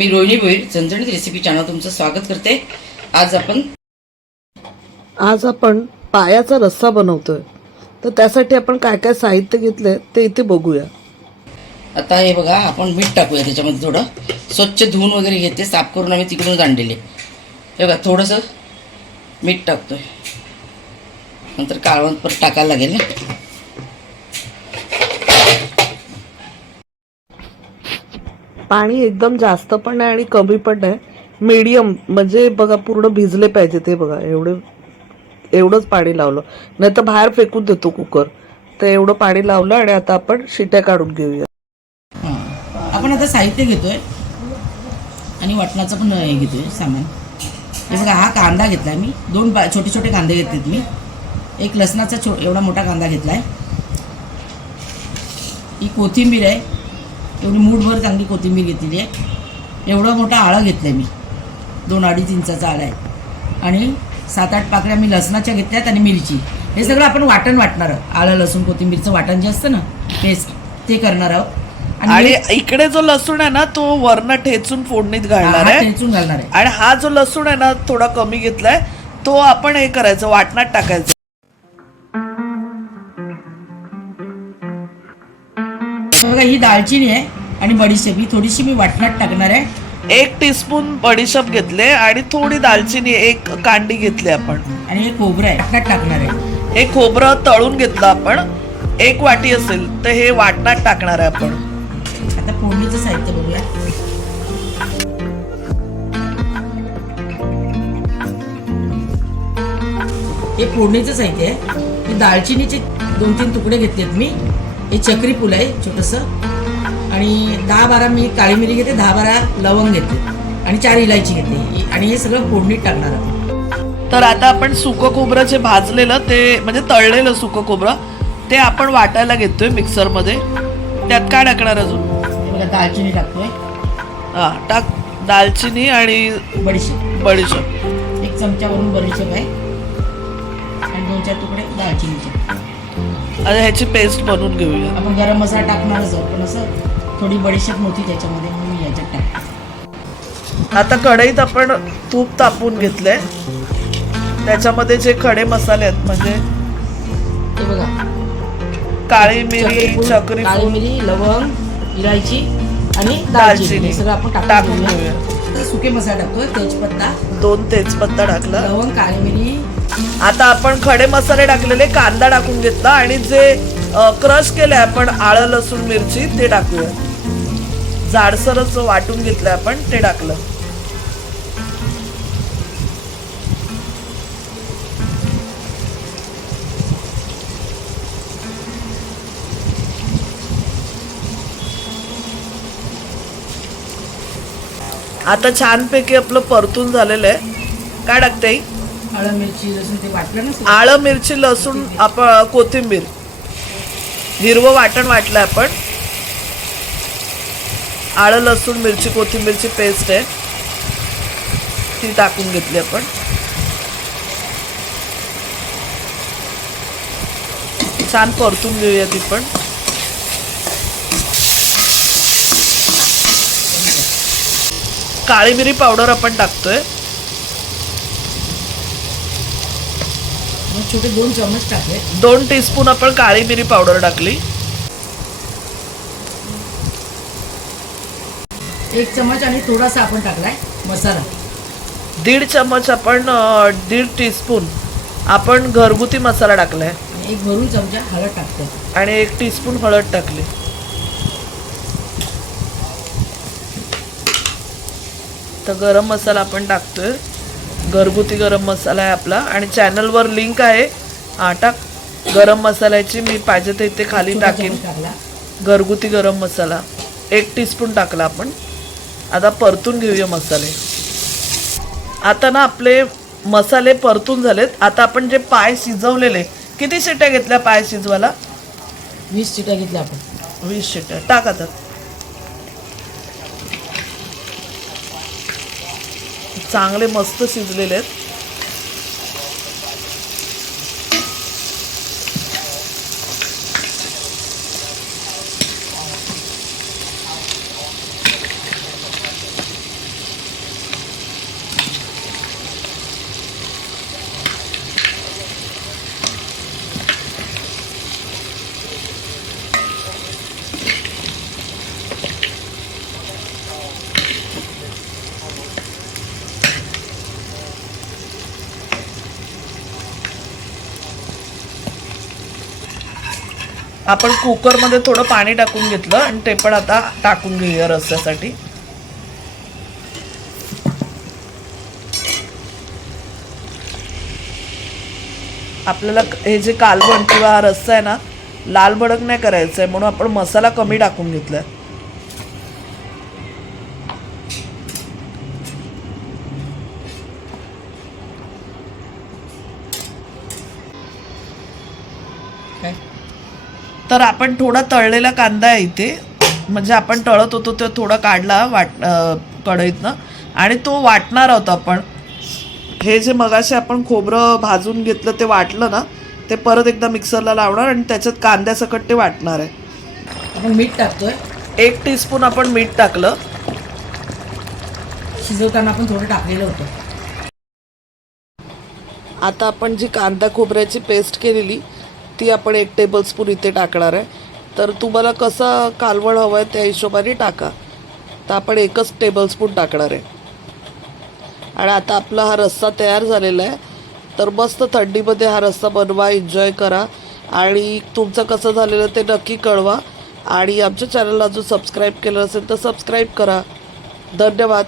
मी रोहिणी भोईर झणझणीत recipe channel तुमचं स्वागत करते। आज आपण पायाचा रस्सा बनवतोय। तर त्यासाठी आपण काय काय साहित्य घेतले ते इथे बघूया। आता हे बघा, आपण मीठ टाकूया त्याच्यामध्ये, थोडं स्वच्छ धुवून वगैरे घेते, साफ करून आम्ही तिकडून आणलेले। हे बघा, थोडंसं मीठ टाकतोय, नंतर काळवण परत टाकायला लागेल ना। पाणी एकदम जास्त पण नाही आणि कमी पण नाही, मीडियम, म्हणजे बघा पूर्ण भिजले पाहिजे ते। बघा एवढंच पाणी लावलं, नाही तर बाहेर फेकून देतो कुकर। तर एवढं पाणी लावलं आणि आता आपण शिट्या काढून घेऊया। आपण आता साहित्य घेतोय आणि वाटणाचं पण हे घेतोय सामान। हे बघा, हा कांदा घेतलाय मी, दोन छोटे छोटे कांदे घेतलेत मी। एक लसणाचा एवढा मोठा कांदा घेतलाय। ही कोथिंबीर आहे, एवढी मूठभर चांगली कोथिंबीर घेतलेली आहे। एवढा मोठा आळं घेतलाय मी, 2-2.5 इंचाचा आळा आहे। आणि 7-8 पाकळ्या मी लसणाच्या घेतल्यात आणि मिरची। हे सगळं आपण वाटण वाटणार आहोत। आलं लसूण कोथिंबीरचं वाटण जे असतं ना, पेस्ट, ते करणार आहोत। आणि इकडे जो लसूण आहे ना, तो वरनं ठेचून फोडणीत घालणार आहे, ठेचून घालणार आहे। आणि हा जो लसूण आहे ना, थोडा कमी घेतलाय, तो आपण हे करायचं, वाटणात टाकायचं। बघा, ही दालचिनी आहे आणि बडीशेप, ही थोडीशी मी वाटणात टाकणार आहे। 1 टीस्पून बडीशेप घेतले आणि थोडी दालचिनी 1 कांडी घेतली आपण। आणि हे खोबरं आहे, वाटणात टाकणार आहे। हे खोबरं तळून घेतलं आपण, 1 वाटी असेल तर हे वाटणात टाकणार आहे आपण। आता फोडणीचं साहित्य बघूया। हे फोडणीचं साहित्य आहे। हे दालचिनीचे 2-3 तुकडे घेतलेत मी। हे चक्री फूल आहे छोटंसं, आणि 10-12 मी काळी मिरी घेते, 10-12 लवंग घेते, आणि 4 इलायची घेते, आणि हे सगळं फोडणीत टाकणार आहोत। तर आता आपण सुकं खोबरं जे भाजलेलं, ते म्हणजे तळलेलं सुकं खोबरं, ते आपण वाटायला घेतोय मिक्सरमध्ये। त्यात काय टाकणार अजून? बघा, दालचिनी टाकतोय, टाक दालचिनी आणि बडीशेप। 1 चमच्यावरून बडीशेप आहे, आणि 2-4 तुकडे दालचिनीचे। आता ह्याची पेस्ट बनवून घेऊया। आपण गरम मसाला टाकणारच आहोत, पण असं थोडी बडीशेप नव्हती त्याच्यामध्ये, म्हणून मी याच्यात टाकते। आता कढईत आपण तूप तापवून घेतलंय, त्याच्यामध्ये जे खडे मसाले आहेत, म्हणजे हे बघा, काळी मिरी, चक्री काळी मिरी, लवंग, इलायची आणि दालचिनी सगळं आपण टाकून घेऊया। आता सुके मसाले टाकतोय, तेजपत्ता, 2 तेजपत्ता टाकला, लवंग, काळी मिरी। आता आपण खडे मसाले टाकलेले, कांदा टाकून घेतला, आणि जे क्रश केले आपण आलं लसूण मिरची, ते टाकूया। जाडसरच वाटून घेतलंय आपण, ते टाकलं। आता छानपैकी आपलं परतून झालेलं आहे। काय टाकते? आलं मिरची लसूण ते वाटलं ना, आलं मिरची लसूण, आपण कोथिंबीर, हिरवं वाटण वाटलं आपण। आलं लसूण मिरची कोथिंबीरची पेस्ट आहे, ती टाकून घेतली आपण। छान परतून घेऊया ती पण। काळी मिरी पावडर आपण टाकतोय, छोटे 2 चम्मच टाकले। 2 टीस्पून आपण काळी मिरी पावडर टाकली। 1 चम्मच आणि थोडासा आपण टाकलाय मसाला। 1.5 चम्मच आपण 1.5 टीस्पून आपण घरगुती मसाला टाकलाय, आणि 1 भरून चमचा हळद टाकतोय, आणि 1 टीस्पून हळद टाकली। तर गरम मसाला आपण टाकतोय, घरगुती गरम मसाला आहे आपला, आणि चॅनलवर लिंक आहे, टाक गरम मसाल्याची, मी पाहिजे तर इथे खाली टाकेन। घरगुती गरम मसाला 1 टीस्पून टाकला आपण। आता परतून घेऊया मसाले। आता ना आपले मसाले परतून झालेत। आता आपण जे पाय शिजवलेले, किती शिट्या घेतल्या पाय शिजवायला? 20 शिट्या घेतल्या आपण। 20 शिट्या टाक आता। चांगले मस्त शिजलेले आहेत। आपण कुकरमध्ये थोडं पाणी टाकून घेतलं आणि ते पण आता टाकून घेऊया रस्स्यासाठी. आपल्याला हे जे कालवण किंवा हा रस्सा आहे ना लाल भडक नाही करायचं आहे, म्हणून आपण मसाला कमी टाकून घेतलाय. काय तर आपण थोडा तळलेला कांदा आहे इथे, म्हणजे आपण तळत होतो तो थोडा काढला कढईतनं आणि तो वाटणार आहोत आपण. हे जे मगाशी आपण खोबरं भाजून घेतलं ते वाटलं ना, ते परत एकदा मिक्सरला लावणार आणि त्याच्यात कांद्यासकट ते वाटणार आहे. आपण मीठ टाकतोय. 1 टीस्पून आपण मीठ टाकलं. शिजवताना आपण थोडं टाकलेलं होतं. आता आपण जी कांदा खोबऱ्याची पेस्ट केलेली ती आपण 1 टेबलस्पून इथे टाकणार आहे. तर तुम्हाला कसं कालवण हवं आहे त्या हिशोबाने टाका. तर आपण 1च टेबलस्पून टाकणार आहे. आणि आता आपला हा रस्सा तयार झालेला आहे. तर मस्त थंडीमध्ये हा रस्सा बनवा, एन्जॉय करा आणि तुमचं कसं झालेलं ते नक्की कळवा. आणि आमच्या चॅनलला जो सबस्क्राईब केलं असेल तर सबस्क्राईब करा. धन्यवाद.